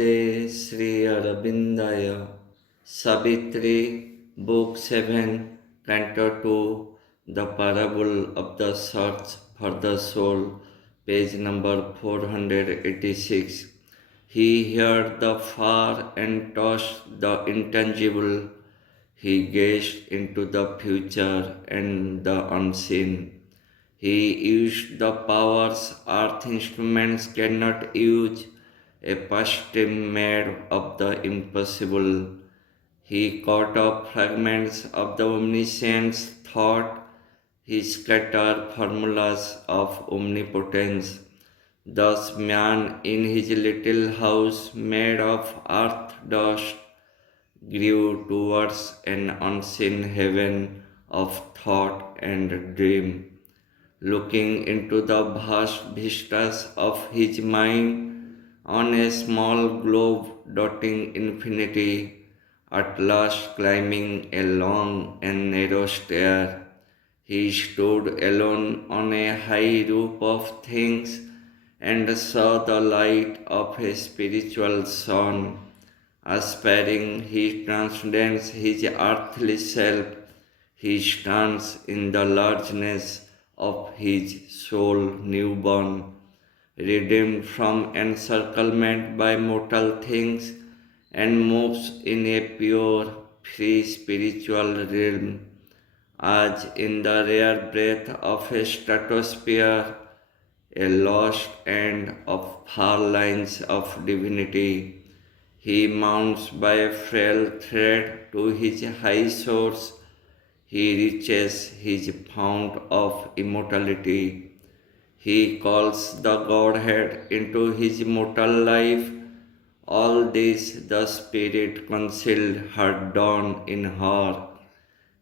Namaste Sri Aurobindaya. Savitri, Book 7, Canto 2, The Parable of the Search for the Soul, page number 486. He heard the far and touched the intangible. He gazed into the future and the unseen. He used the powers earth instruments cannot use, a perspective made of the impossible. He caught up fragments of the omniscient's thought. He scattered formulas of omnipotence. Thus, man in his little house made of earth dust grew towards an unseen heaven of thought and dream. Looking into the vast vistas of his mind on a small globe dotting infinity, at last climbing a long and narrow stair, he stood alone on a high roof of things and saw the light of a spiritual sun. Aspiring, he transcends his earthly self. He stands in the largeness of his soul newborn, redeemed from encirclement by mortal things, and moves in a pure, free spiritual realm, as in the rare breath of a stratosphere, a lost end of far lines of divinity. He mounts by a frail thread to his high source. He reaches his fount of immortality. He calls the Godhead into his mortal life. All this the Spirit concealed had done in her.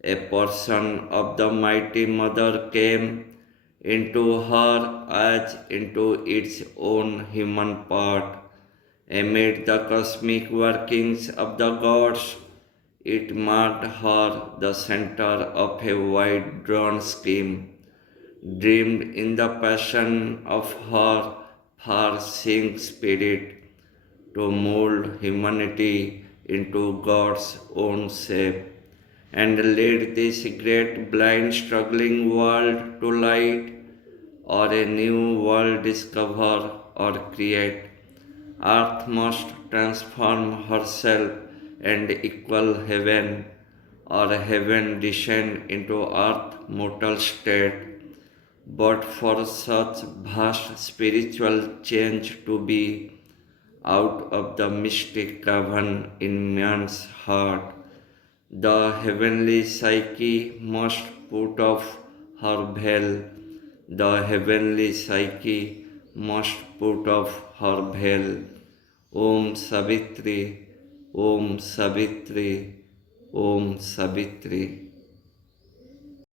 A portion of the mighty Mother came into her as into its own human part. Amid the cosmic workings of the gods, it marked her the center of a wide drawn scheme, dreamed in the passion of her far seeing spirit to mold humanity into God's own shape and lead this great blind struggling world to light, or a new world discover or create. Earth must transform herself and equal heaven, or heaven descend into earth mortal state. But for such vast spiritual change to be out of the mystic cavern in man's heart, the heavenly psyche must put off her veil. The heavenly psyche must put off her veil. Om Savitri, Om Savitri, Om Savitri.